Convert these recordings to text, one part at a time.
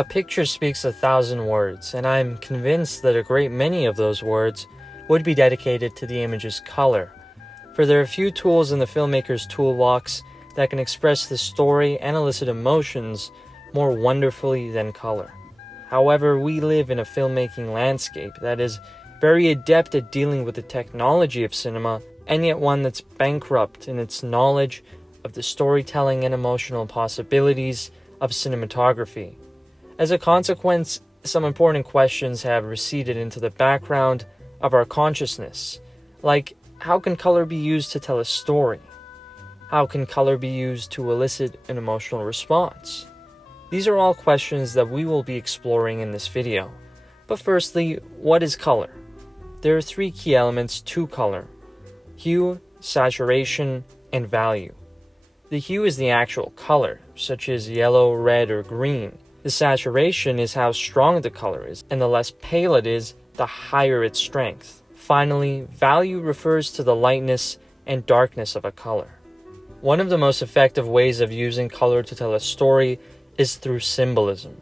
A picture speaks 1,000 words, and I'm convinced that a great many of those words would be dedicated to the image's color, for there are few tools in the filmmaker's toolbox that can express the story and elicit emotions more wonderfully than color. However, we live in a filmmaking landscape that is very adept at dealing with the technology of cinema, and yet one that's bankrupt in its knowledge of the storytelling and emotional possibilities of cinematography. As a consequence, some important questions have receded into the background of our consciousness, like how can color be used to tell a story? How can color be used to elicit an emotional response? These are all questions that we will be exploring in this video. But firstly, what is color? There are three key elements to color: hue, saturation, and value. The hue is the actual color, such as yellow, red, or green. The saturation is how strong the color is, and the less pale it is, the higher its strength. Finally, value refers to the lightness and darkness of a color. One of the most effective ways of using color to tell a story is through symbolism.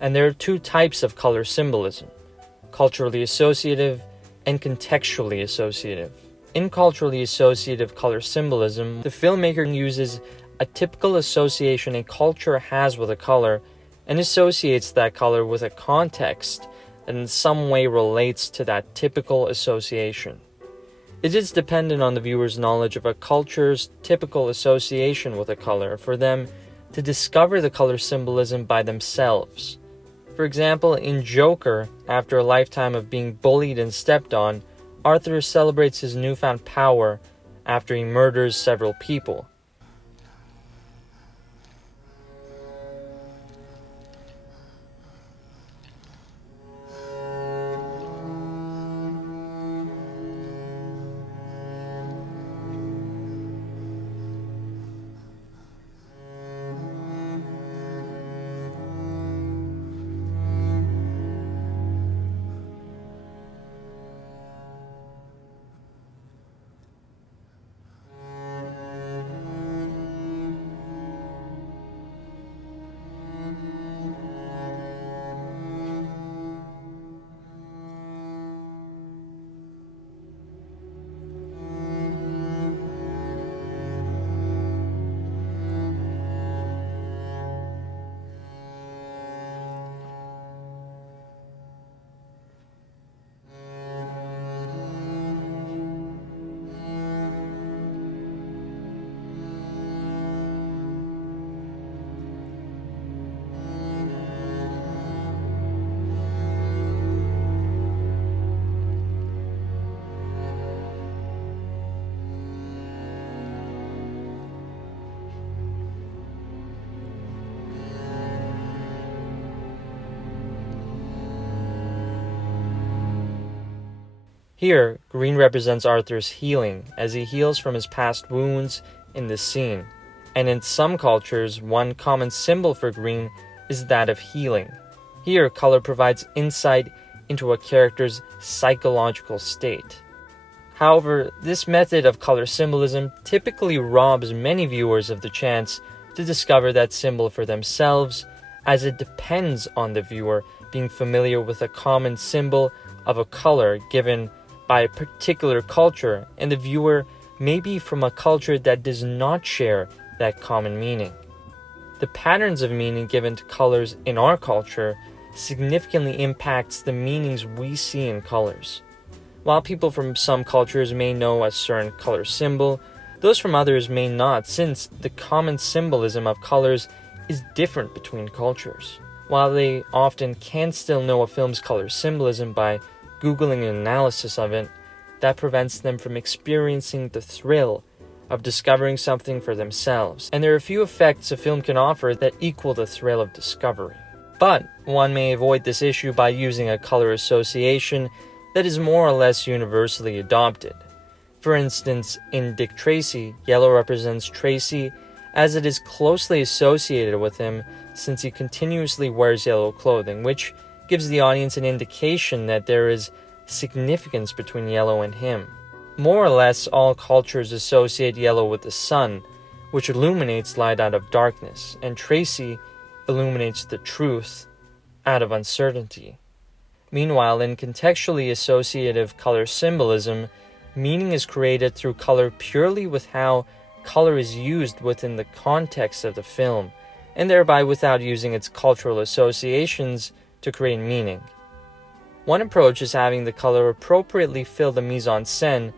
And there are two types of color symbolism: culturally associative and contextually associative. In culturally associative color symbolism, the filmmaker uses a typical association a culture has with a color and associates that color with a context that in some way relates to that typical association. It is dependent on the viewer's knowledge of a culture's typical association with a color for them to discover the color symbolism by themselves. For example, in Joker, after a lifetime of being bullied and stepped on, Arthur celebrates his newfound power after he murders several people. Here, green represents Arthur's healing, as he heals from his past wounds in this scene. And in some cultures, one common symbol for green is that of healing. Here, color provides insight into a character's psychological state. However, this method of color symbolism typically robs many viewers of the chance to discover that symbol for themselves, as it depends on the viewer being familiar with a common symbol of a color given by a particular culture, and the viewer may be from a culture that does not share that common meaning. The patterns of meaning given to colors in our culture significantly impacts the meanings we see in colors. While people from some cultures may know a certain color symbol, those from others may not, since the common symbolism of colors is different between cultures. While they often can still know a film's color symbolism by Googling an analysis of it, that prevents them from experiencing the thrill of discovering something for themselves. And there are a few effects a film can offer that equal the thrill of discovery. But one may avoid this issue by using a color association that is more or less universally adopted. For instance, in Dick Tracy, yellow represents Tracy as it is closely associated with him since he continuously wears yellow clothing, which gives the audience an indication that there is significance between yellow and him. More or less, all cultures associate yellow with the sun, which illuminates light out of darkness, and Tracy illuminates the truth out of uncertainty. Meanwhile, in contextually associative color symbolism, meaning is created through color purely with how color is used within the context of the film, and thereby without using its cultural associations to create meaning. One approach is having the color appropriately fill the mise-en-scène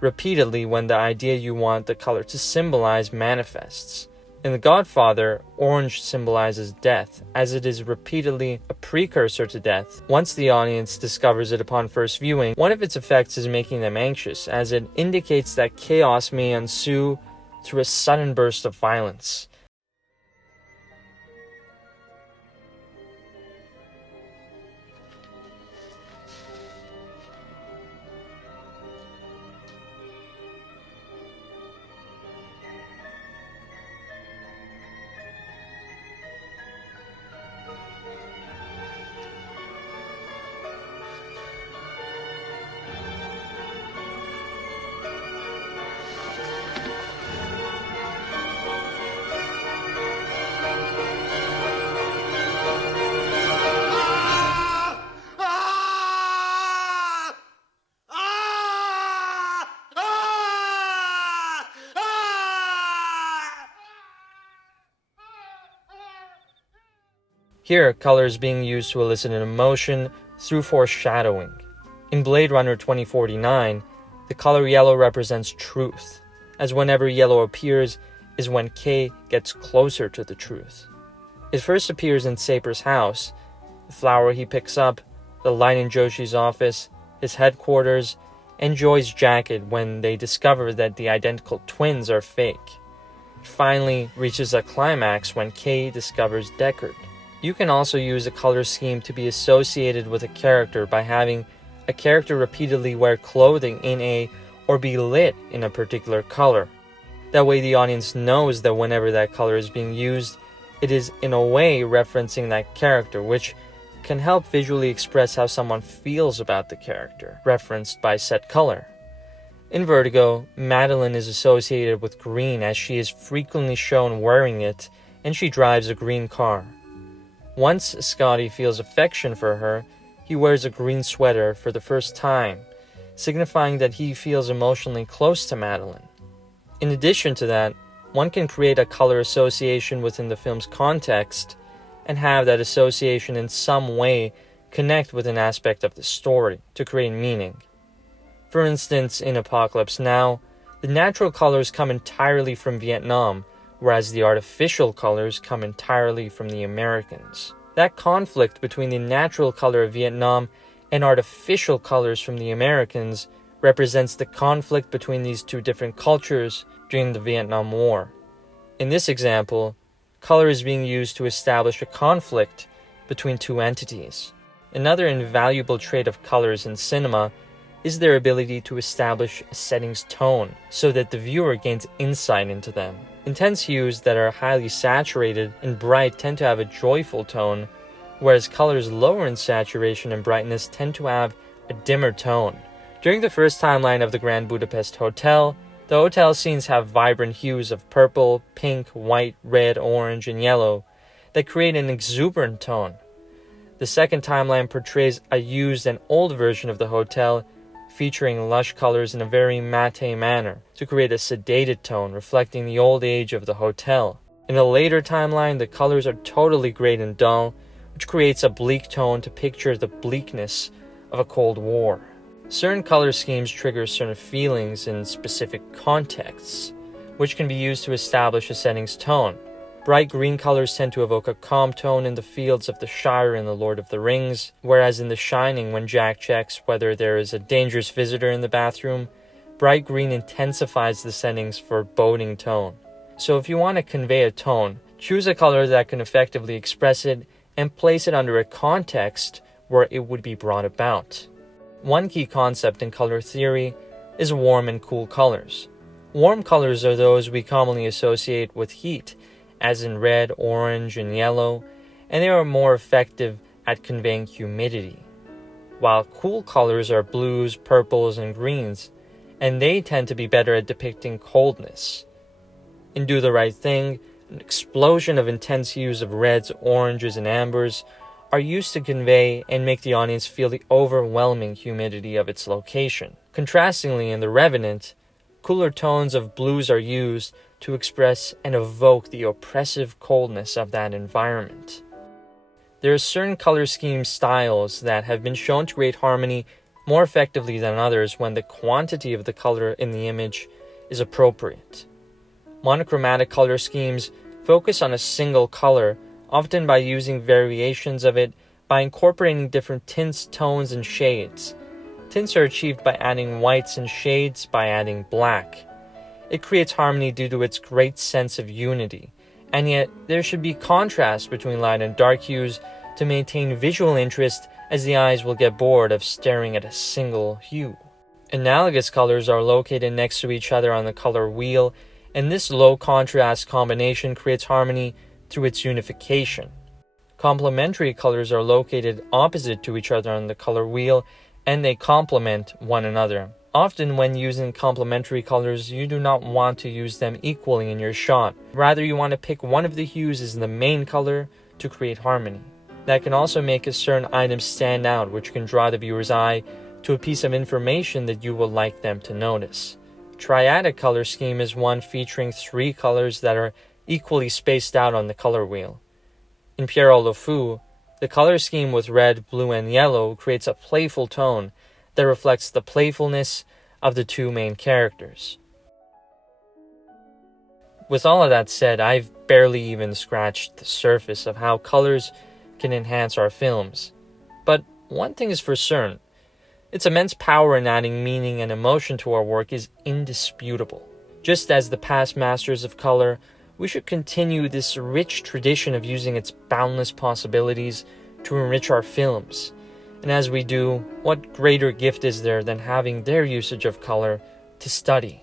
repeatedly when the idea you want the color to symbolize manifests. In The Godfather, orange symbolizes death, as it is repeatedly a precursor to death. Once the audience discovers it upon first viewing, one of its effects is making them anxious, as it indicates that chaos may ensue through a sudden burst of violence. Here, color is being used to elicit an emotion through foreshadowing. In Blade Runner 2049, the color yellow represents truth, as whenever yellow appears is when K gets closer to the truth. It first appears in Saper's house, the flower he picks up, the light in Joshi's office, his headquarters, and Joy's jacket when they discover that the identical twins are fake. It finally reaches a climax when K discovers Deckard. You can also use a color scheme to be associated with a character by having a character repeatedly wear clothing in a or be lit in a particular color. That way the audience knows that whenever that color is being used, it is in a way referencing that character, which can help visually express how someone feels about the character, referenced by said color. In Vertigo, Madeline is associated with green as she is frequently shown wearing it, and she drives a green car. Once Scotty feels affection for her, he wears a green sweater for the first time, signifying that he feels emotionally close to Madeline. In addition to that, one can create a color association within the film's context and have that association in some way connect with an aspect of the story to create meaning. For instance, in Apocalypse Now, the natural colors come entirely from Vietnam, whereas the artificial colors come entirely from the Americans. That conflict between the natural color of Vietnam and artificial colors from the Americans represents the conflict between these two different cultures during the Vietnam War. In this example, color is being used to establish a conflict between two entities. Another invaluable trait of colors in cinema is their ability to establish a setting's tone so that the viewer gains insight into them. Intense hues that are highly saturated and bright tend to have a joyful tone, whereas colors lower in saturation and brightness tend to have a dimmer tone. During the first timeline of the Grand Budapest Hotel, the hotel scenes have vibrant hues of purple, pink, white, red, orange, and yellow that create an exuberant tone. The second timeline portrays a used and old version of the hotel featuring lush colors in a very matte manner to create a sedated tone reflecting the old age of the hotel. In a later timeline, the colors are totally gray and dull, which creates a bleak tone to picture the bleakness of a Cold War. Certain color schemes trigger certain feelings in specific contexts, which can be used to establish a setting's tone. Bright green colors tend to evoke a calm tone in the fields of the Shire in The Lord of the Rings, whereas in The Shining, when Jack checks whether there is a dangerous visitor in the bathroom, bright green intensifies the setting's foreboding tone. So if you want to convey a tone, choose a color that can effectively express it and place it under a context where it would be brought about. One key concept in color theory is warm and cool colors. Warm colors are those we commonly associate with heat, as in red, orange, and yellow, and they are more effective at conveying humidity. While cool colors are blues, purples, and greens, and they tend to be better at depicting coldness. In Do the Right Thing, an explosion of intense hues of reds, oranges, and ambers are used to convey and make the audience feel the overwhelming humidity of its location. Contrastingly, in The Revenant, cooler tones of blues are used to express and evoke the oppressive coldness of that environment. There are certain color scheme styles that have been shown to create harmony more effectively than others when the quantity of the color in the image is appropriate. Monochromatic color schemes focus on a single color, often by using variations of it by incorporating different tints, tones, and shades. Tints are achieved by adding whites and shades by adding black. It creates harmony due to its great sense of unity, and yet there should be contrast between light and dark hues to maintain visual interest, as the eyes will get bored of staring at a single hue. Analogous colors are located next to each other on the color wheel, and this low contrast combination creates harmony through its unification. Complementary colors are located opposite to each other on the color wheel, and they complement one another. Often when using complementary colors, you do not want to use them equally in your shot. Rather, you want to pick one of the hues as the main color to create harmony. That can also make a certain item stand out, which can draw the viewer's eye to a piece of information that you would like them to notice. Triadic color scheme is one featuring 3 colors that are equally spaced out on the color wheel. In Pierre Le Fou, the color scheme with red, blue, and yellow creates a playful tone that reflects the playfulness of the 2 main characters. With all of that said, I've barely even scratched the surface of how colors can enhance our films. But one thing is for certain, its immense power in adding meaning and emotion to our work is indisputable. Just as the past masters of color, we should continue this rich tradition of using its boundless possibilities to enrich our films. And as we do, what greater gift is there than having their usage of color to study?